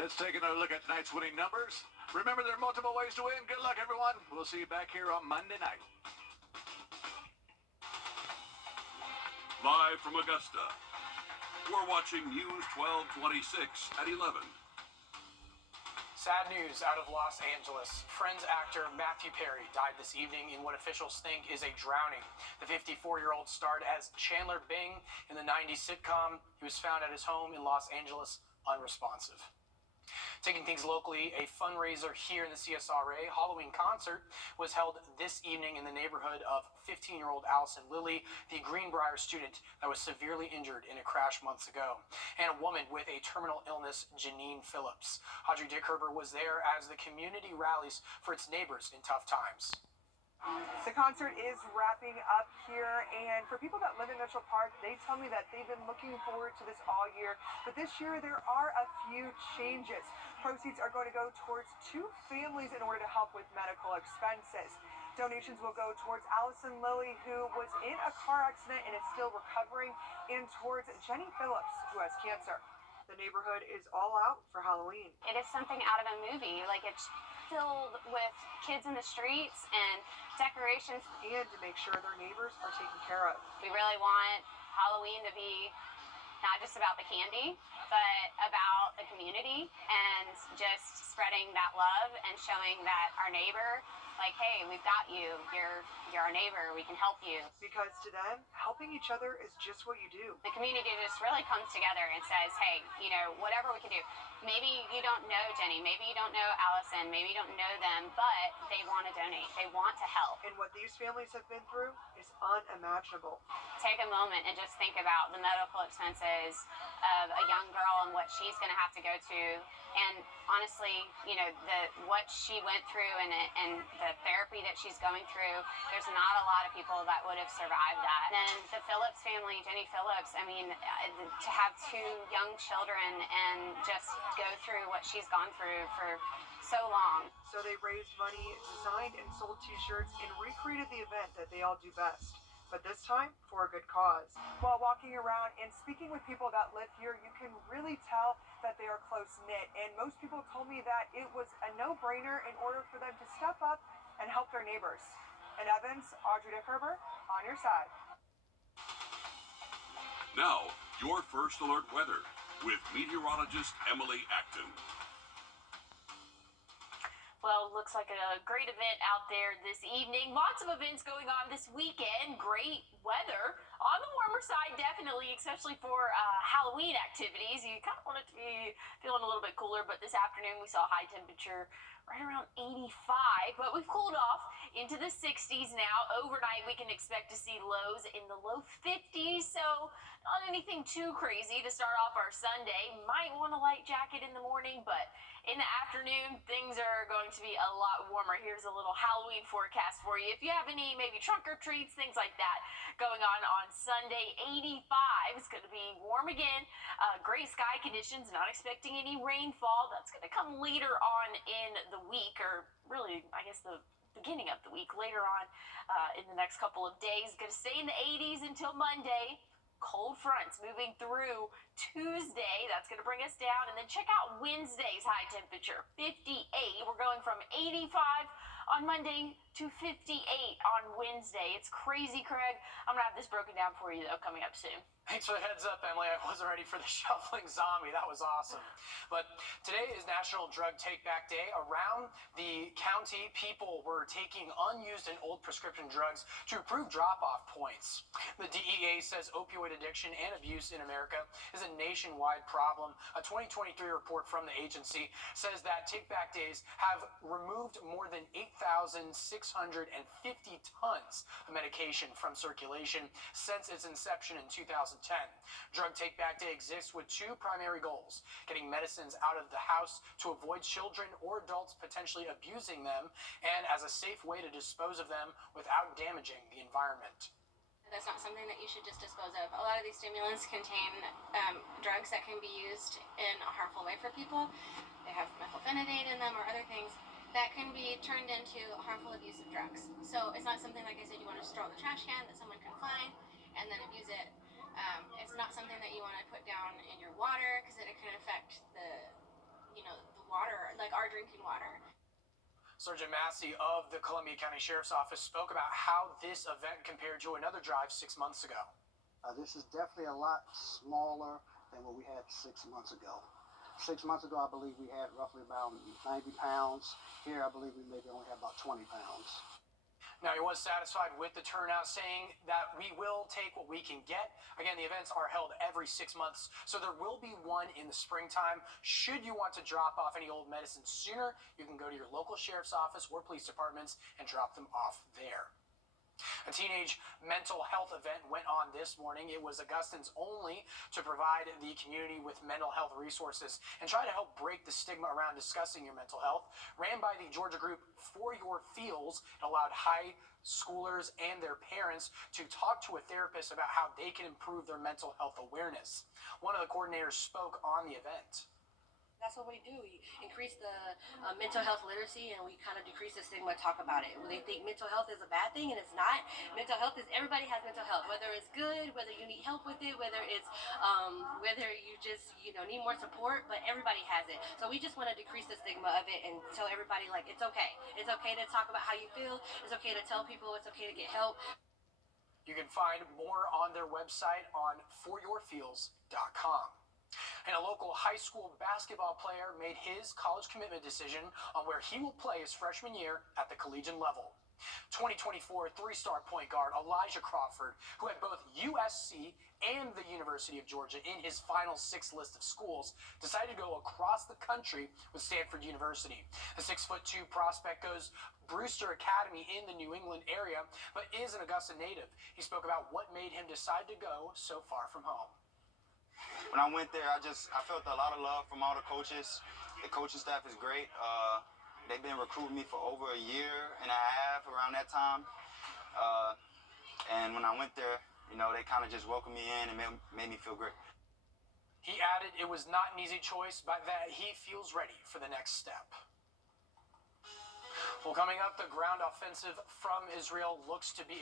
Let's take another look at tonight's winning numbers. Remember, there are multiple ways to win. Good luck, everyone. We'll see you back here on Monday night. Live from Augusta, we're watching News 1226 at 11. Sad news out of Los Angeles. Friends actor Matthew Perry died this evening in what officials think is a drowning. The 54-year-old starred as Chandler Bing in the 90s sitcom. He was found at his home in Los Angeles unresponsive. Taking things locally, a fundraiser here in the CSRA Halloween concert was held this evening in the neighborhood of 15-year-old Allison Lilly, the Greenbrier student that was severely injured in a crash months ago, and a woman with a terminal illness, Janine Phillips. Audrey Dickherber was there as the community rallies for its neighbors in tough times. The concert is wrapping up here, and for people that live in Mitchell Park, they tell me that they've been looking forward to this all year. But this year, there are a few changes. Proceeds are going to go towards 2 families in order to help with medical expenses. Donations will go towards Allison Lilly, who was in a car accident and is still recovering, and towards Jenny Phillips, who has cancer. The neighborhood is all out for Halloween. It is something out of a movie. Like, it's filled with kids in the streets and decorations. And to make sure their neighbors are taken care of. We really want Halloween to be not just about the candy, but about the community and just spreading that love and showing that our neighbor, like, hey, we've got you. You're our neighbor. We can help you. Because to them, helping each other is just what you do. The community just really comes together and says, hey, whatever we can do. Maybe you don't know Jenny. Maybe you don't know Allison. Maybe you don't know them, but they want to donate. They want to help. And what these families have been through is unimaginable. Take a moment and just think about the medical expenses of a young girl and what she's going to have to go to. And honestly, what she went through and the therapy that she's going through, there's not a lot of people that would have survived that. And then the Phillips family, Jenny Phillips, I mean, to have 2 young children and just go through what she's gone through for so long. So they raised money, designed and sold t-shirts, and recreated the event that they all do best. But this time, for a good cause. While walking around and speaking with people that live here, you can really tell that they are close-knit. And most people told me that it was a no-brainer in order for them to step up and help their neighbors. In Evans, Audrey Dickherber, on your side. Now, your first alert weather with meteorologist Emily Acton. Well, looks like a great event out there this evening. Lots of events going on this weekend. Great weather. On the warmer side, definitely, especially for Halloween activities. You kind of want it to be feeling a little bit cooler, but this afternoon we saw high temperature right around 85, but we've cooled off into the 60s now. Overnight, we can expect to see lows in the low 50s, so not anything too crazy to start off our Sunday. Might want a light jacket in the morning, but in the afternoon, things are going to be a lot warmer. Here's a little Halloween forecast for you. If you have any maybe trunk or treats, things like that going on Sunday, 85. It's going to be warm again. Gray sky conditions, not expecting any rainfall. That's going to come later on in the week, or really, I guess, the beginning of the week, later on in the next couple of days. Going to stay in the 80s until Monday. Cold fronts moving through Tuesday. That's going to bring us down. And then check out Wednesday's high temperature, 58. We're going from 85 on Monday to 58 on Wednesday. It's crazy, Craig. I'm going to have this broken down for you, though, coming up soon. Thanks for the heads up, Emily. I wasn't ready for the shuffling zombie. That was awesome. But today is National Drug Take Back Day. Around the county, people were taking unused and old prescription drugs to improve drop-off points. The DEA says opioid addiction and abuse in America is a nationwide problem. A 2023 report from the agency says that Take Back Days have removed more than 8,650 tons of medication from circulation since its inception in 2010. Drug Take Back Day exists with 2 primary goals: getting medicines out of the house to avoid children or adults potentially abusing them, and as a safe way to dispose of them without damaging the environment. That's not something that you should just dispose of. A lot of these stimulants contain drugs that can be used in a harmful way for people. They have methylphenidate in them or other things that can be turned into harmful abusive drugs. So it's not something, like I said, you want to just throw in the trash can that someone can find and then abuse it. It's not something that you want to put down in your water because it can affect the drinking water. Sergeant Massey of the Columbia County Sheriff's Office spoke about how this event compared to another drive 6 months ago. This is definitely a lot smaller than what we had 6 months ago. 6 months ago, I believe we had roughly about 90 pounds. Here, I believe we maybe only have about 20 pounds. Now, he was satisfied with the turnout, saying that we will take what we can get. Again, the events are held every 6 months, so there will be one in the springtime. Should you want to drop off any old medicine sooner, you can go to your local sheriff's office or police departments and drop them off there. A teenage mental health event went on this morning. It was Augustine's only to provide the community with mental health resources and try to help break the stigma around discussing your mental health. Ran by the Georgia group For Your Feels, it allowed high schoolers and their parents to talk to a therapist about how they can improve their mental health awareness. One of the coordinators spoke on the event. That's what we do. We increase the mental health literacy, and we kind of decrease the stigma. Talk about it. When they think mental health is a bad thing, and it's not. Mental health is, everybody has mental health. Whether it's good, whether you need help with it, whether it's whether you just need more support, but everybody has it. So we just want to decrease the stigma of it and tell everybody, like, it's okay. It's okay to talk about how you feel. It's okay to tell people. It's okay to get help. You can find more on their website on foryourfeels.com. And a local high school basketball player made his college commitment decision on where he will play his freshman year at the collegiate level. 2024 three-star point guard Elijah Crawford, who had both USC and the University of Georgia in his final 6 list of schools, decided to go across the country with Stanford University. The 6'2" prospect goes Brewster Academy in the New England area, but is an Augusta native. He spoke about what made him decide to go so far from home. When I went there, I felt a lot of love from all the coaches. The coaching staff is great. They've been recruiting me for over a year and a half around that time. And when I went there, they kind of just welcomed me in and made me feel great. He added it was not an easy choice, but that he feels ready for the next step. Well, coming up, the ground offensive from Israel looks to be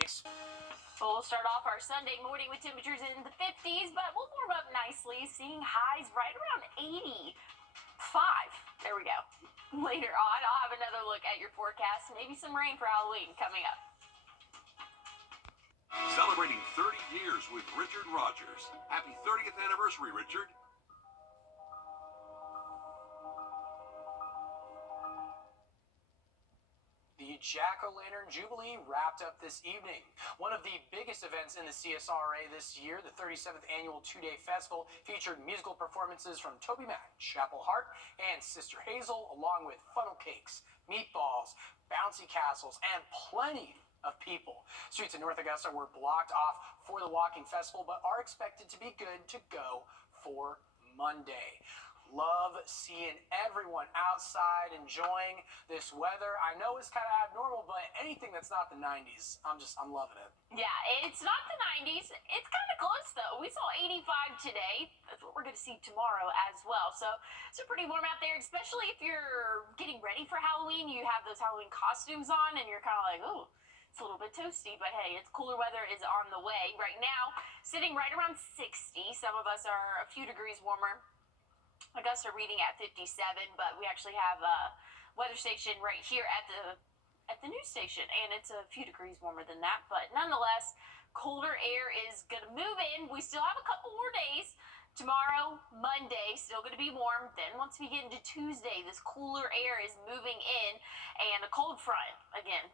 We'll start off our Sunday morning with temperatures in the 50s, but we'll warm up nicely, seeing highs right around 85. There we go. Later on, I'll have another look at your forecast. Maybe some rain for Halloween coming up. Celebrating 30 years with Richard Rogers. Happy 30th anniversary, Richard. The Jack-O-Lantern Jubilee wrapped up this evening. One of the biggest events in the CSRA this year, the 37th annual two-day festival, featured musical performances from Toby Mac, Chapel Hart, and Sister Hazel, along with funnel cakes, meatballs, bouncy castles, and plenty of people. Streets in North Augusta were blocked off for the walking festival, but are expected to be good to go for Monday. Love seeing everyone outside enjoying this weather. I know it's kind of abnormal, but anything that's not the 90s, I'm loving it. Yeah, it's not the 90s. It's kind of close, though. We saw 85 today. That's what we're going to see tomorrow as well. So it's pretty warm out there, especially if you're getting ready for Halloween. You have those Halloween costumes on, and you're kind of like, oh, it's a little bit toasty, but hey, it's cooler weather is on the way. Right now, sitting right around 60. Some of us are a few degrees warmer. Augusta reading at 57, but we actually have a weather station right here at the news station, and it's a few degrees warmer than that. But nonetheless, colder air is going to move in. We still have a couple more days. Tomorrow, Monday, still going to be warm. Then once we get into Tuesday, this cooler air is moving in, and a cold front, again,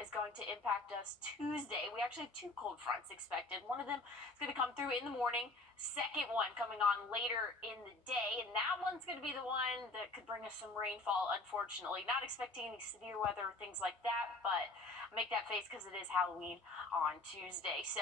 is going to impact us Tuesday. We actually have 2 cold fronts expected. One of them is going to come through in the morning. Second one coming on later in the day. And that one's going to be the one that could bring us some rainfall, unfortunately. Not expecting any severe weather or things like that, but make that face because it is Halloween on Tuesday. So,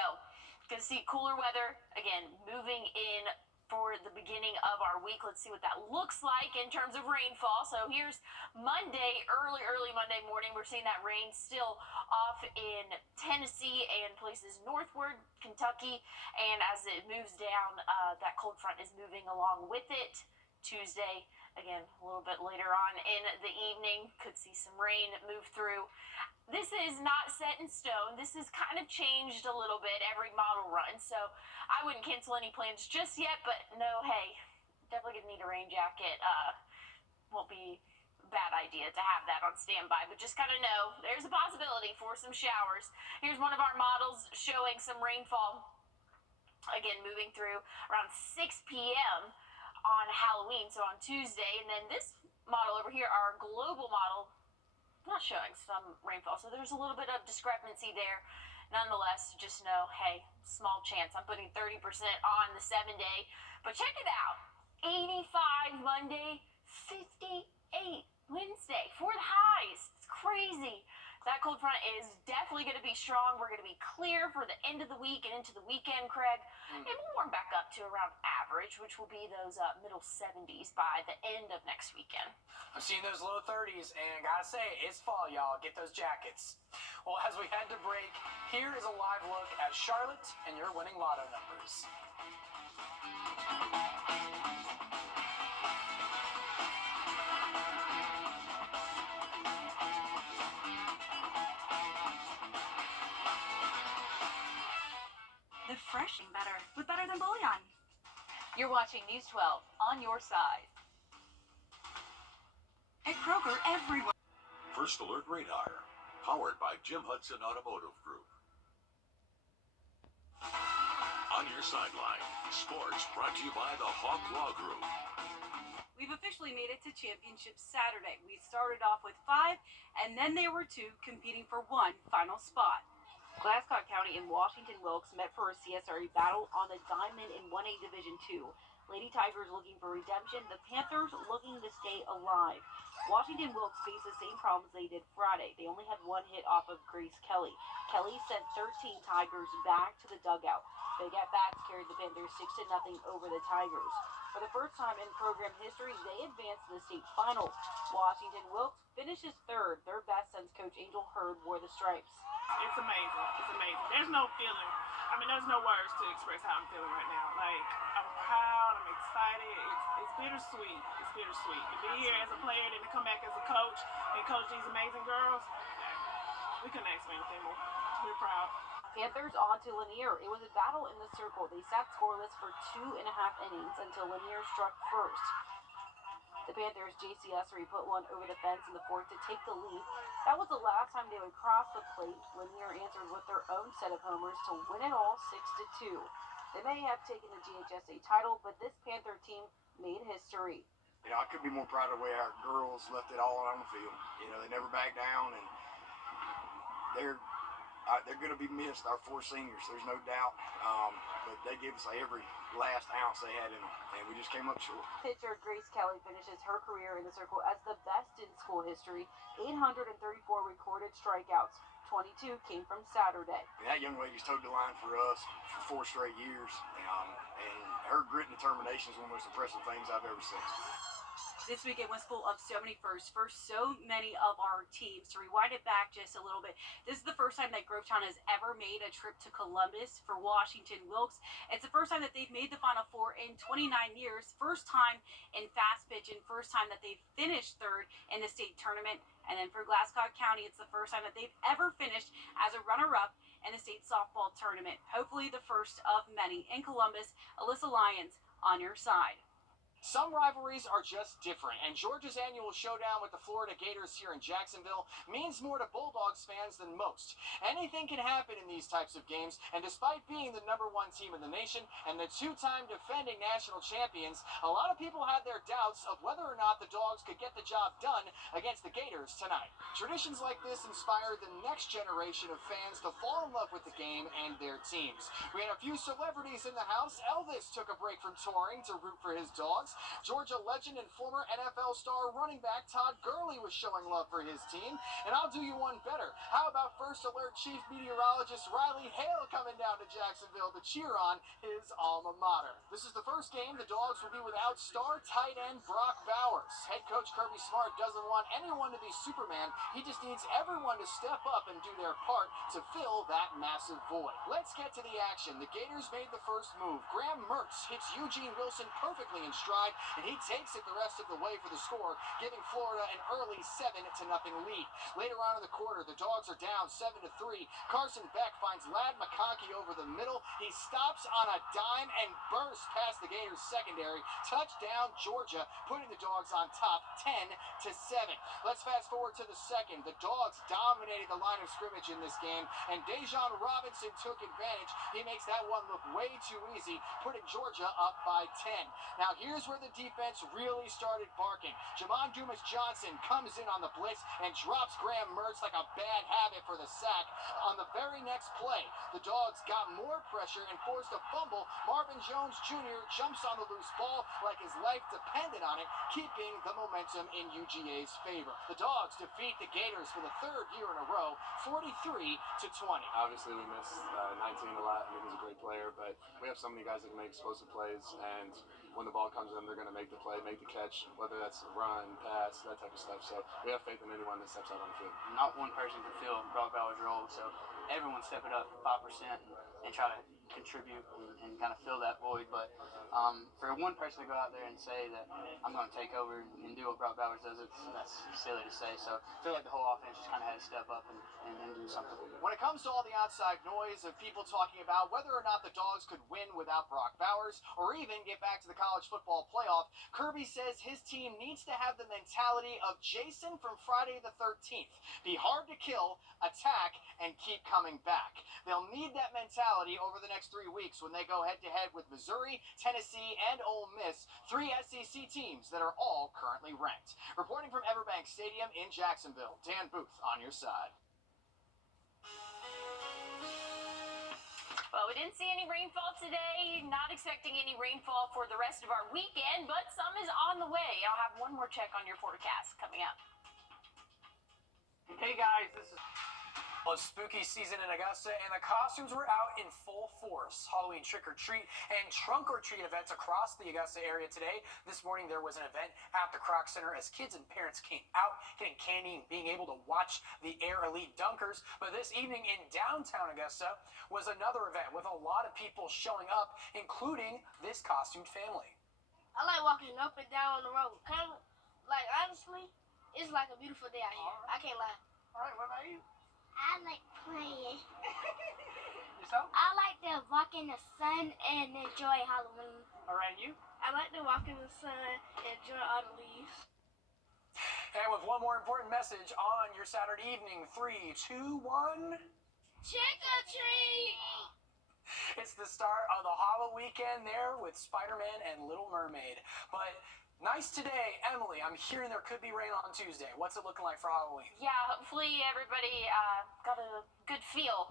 going to see cooler weather, again, moving in for the beginning of our week. Let's see what that looks like in terms of rainfall. So here's Monday, early Monday morning. We're seeing that rain still off in Tennessee and places northward, Kentucky. And as it moves down, that cold front is moving along with it. Tuesday, again, a little bit later on in the evening, could see some rain move through. This is not set in stone. This has kind of changed a little bit every model run, so I wouldn't cancel any plans just yet, but no, hey, definitely gonna need a rain jacket. Won't be bad idea to have that on standby, but just kind of know there's a possibility for some showers. Here's one of our models showing some rainfall. Again, moving through around 6 p.m. on Halloween, so on Tuesday. And then this model over here, our global model, not showing some rainfall, so there's a little bit of discrepancy there. Nonetheless, just know, hey, small chance. I'm putting 30% on the 7-day, but check it out. 85 Monday, 58 Wednesday for the highs. It's crazy. That cold front is definitely going to be strong. We're going to be clear for the end of the week and into the weekend, Craig. It will warm back up to around average, which will be those middle 70s by the end of next weekend. I'm seeing those low 30s, and gotta say, it's fall, y'all. Get those jackets. Well, as we head to break, here is a live look at Charlotte and your winning lotto numbers. The fresh better with Better Than Bouillon. You're watching News 12 on your side. At Kroger, everywhere. First Alert Radar, powered by Jim Hudson Automotive Group. On your sideline, sports brought to you by the Hawk Law Group. We've officially made it to Championship Saturday. We started off with 5, and then there were 2 competing for one final spot. Glasscock County and Washington Wilkes met for a CSRE battle on the diamond in 1A Division II. Lady Tigers looking for redemption, the Panthers looking to stay alive. Washington Wilkes faced the same problems they did Friday. They only had 1 hit off of Grace Kelly. Kelly sent 13 Tigers back to the dugout. Big at-bats carried the Panthers 6-0 over the Tigers. For the first time in program history, they advanced to the state finals. Washington Wilkes finishes 3rd, their best since Coach Angel Hurd wore the stripes. It's amazing. It's amazing. There's no feeling. I mean, there's no words to express how I'm feeling right now. Like, I'm proud. I'm excited. It's bittersweet. It's bittersweet. To be here as a player and to come back as a coach and coach these amazing girls, we couldn't ask for anything more. We're proud. Panthers on to Lanier. It was a battle in the circle. They sat scoreless for 2.5 innings until Lanier struck first. The Panthers' JC Essery put one over the fence in the 4th to take the lead. That was the last time they would cross the plate. Lanier answered with their own set of homers to win it all 6-2. They may have taken the GHSA title, but this Panther team made history. You know, I couldn't be more proud of the way our girls left it all on the field. You know, they never backed down, and they're going to be missed, our 4 seniors. There's no doubt. But they gave us every last ounce they had in them, and we just came up short. Pitcher Grace Kelly finishes her career in the circle as the best in school history. 834 recorded strikeouts. 22 came from Saturday. And that young lady's towed the line for us for 4 straight years, and her grit and determination is one of the most impressive things I've ever seen. This weekend was full of so many firsts for so many of our teams. To rewind it back just a little bit, this is the first time that Grovetown has ever made a trip to Columbus. For Washington Wilkes, it's the first time that they've made the Final Four in 29 years, first time in fast pitch, and first time that they've finished 3rd in the state tournament. And then for Glasscock County, it's the first time that they've ever finished as a runner-up in the state softball tournament. Hopefully the first of many. In Columbus, Alyssa Lyons on your side. Some rivalries are just different, and Georgia's annual showdown with the Florida Gators here in Jacksonville means more to Bulldogs fans than most. Anything can happen in these types of games, and despite being the #1 team in the nation and the 2-time defending national champions, a lot of people had their doubts of whether or not the Dogs could get the job done against the Gators tonight. Traditions like this inspire the next generation of fans to fall in love with the game and their teams. We had a few celebrities in the house. Elvis took a break from touring to root for his Dogs. Georgia legend and former NFL star running back Todd Gurley was showing love for his team. And I'll do you one better. How about First Alert Chief Meteorologist Riley Hale coming down to Jacksonville to cheer on his alma mater? This is the first game the Dogs will be without star tight end Brock Bowers. Head coach Kirby Smart doesn't want anyone to be Superman. He just needs everyone to step up and do their part to fill that massive void. Let's get to the action. The Gators made the first move. Graham Mertz hits Eugene Wilson perfectly in stride stride, and he takes it the rest of the way for the score, giving Florida an early 7-0 lead. Later on in the quarter, the Dogs are down 7-3. Carson Beck finds Ladd McConkey over the middle. He stops on a dime and bursts past the Gators secondary. Touchdown, Georgia, putting the Dogs on top 10-7. Let's fast forward to the second. The Dogs dominated the line of scrimmage in this game, and Dejon Robinson took advantage. He makes that one look way too easy, putting Georgia up by 10. Now here's where the defense really started barking. Jamon Dumas-Johnson comes in on the blitz and drops Graham Mertz like a bad habit for the sack. On the very next play, the Dogs got more pressure and forced a fumble. Marvin Jones Jr. jumps on the loose ball like his life depended on it, keeping the momentum in UGA's favor. The Dogs defeat the Gators for the third year in a row, 43-20. Obviously, we miss 19 a lot. I mean, he's a great player, but we have so many guys that can make explosive plays, and when the ball comes in, they're going to make the play, make the catch, whether that's a run, pass, that type of stuff. So we have faith in anyone that steps out on the field. Not one person can fill Brock Bowers' role, so everyone step it up 5% and try to contribute and kind of fill that void. But for one person to go out there and say that I'm going to take over and do what Brock Bowers does, that's silly to say. So I feel like the whole offense just kind of had to step up and do something. When it comes to all the outside noise of people talking about whether or not the Dogs could win without Brock Bowers or even get back to the college football playoff, Kirby says his team needs to have the mentality of Jason from Friday the 13th. Be hard to kill, attack, and keep coming back. They'll need that mentality over the next 3 weeks when they go head-to-head with Missouri, Tennessee, and Ole Miss, 3 SEC teams that are all currently ranked. Reporting from Everbank Stadium in Jacksonville, Dan Booth on your side. Well, we didn't see any rainfall today. Not expecting any rainfall for the rest of our weekend, but some is on the way. I'll have one more check on your forecast coming up. Hey guys, this is spooky season in Augusta, and the costumes were out in full force. Halloween trick-or-treat and trunk-or-treat events across the Augusta area today. This morning there was an event at the Kroc Center as kids and parents came out, getting candy and being able to watch the Air Elite Dunkers. But this evening in downtown Augusta was another event with a lot of people showing up, including this costumed family. I like walking up and down the road. Kind of, like, honestly, it's like a beautiful day out here. I can't lie. All right, what about you? I like playing. Yourself? I like to walk in the sun and enjoy Halloween. All right, you? I like to walk in the sun and enjoy all the leaves. And with one more important message on your Saturday evening, 3, 2, 1. Trick or treat! It's the start of the Halloween weekend there with Spider-Man and Little Mermaid. But nice today, Emily. I'm hearing there could be rain on Tuesday. What's it looking like for Halloween? Yeah, hopefully everybody got a good feel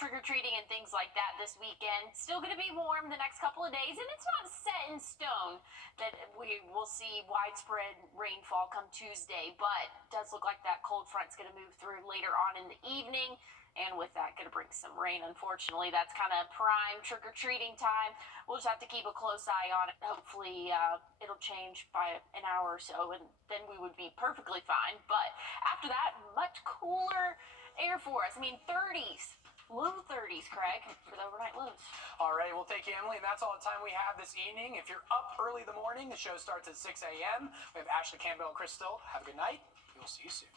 trick-or-treating and things like that this weekend. Still going to be warm the next couple of days, and it's not set in stone that we will see widespread rainfall come Tuesday, but it does look like that cold front's going to move through later on in the evening, and with that going to bring some rain. Unfortunately, that's kind of prime trick-or-treating time. We'll just have to keep a close eye on it. Hopefully it'll change by an hour or so, and then we would be perfectly fine. But after that, much cooler air for us. I mean, 30s, low 30s, Craig, for the overnight lows. All right, well, thank you, Emily, and that's all the time we have this evening. If you're up early in the morning, the show starts at 6 a.m. We have Ashley Campbell and Chris Still. Have a good night. We'll see you soon.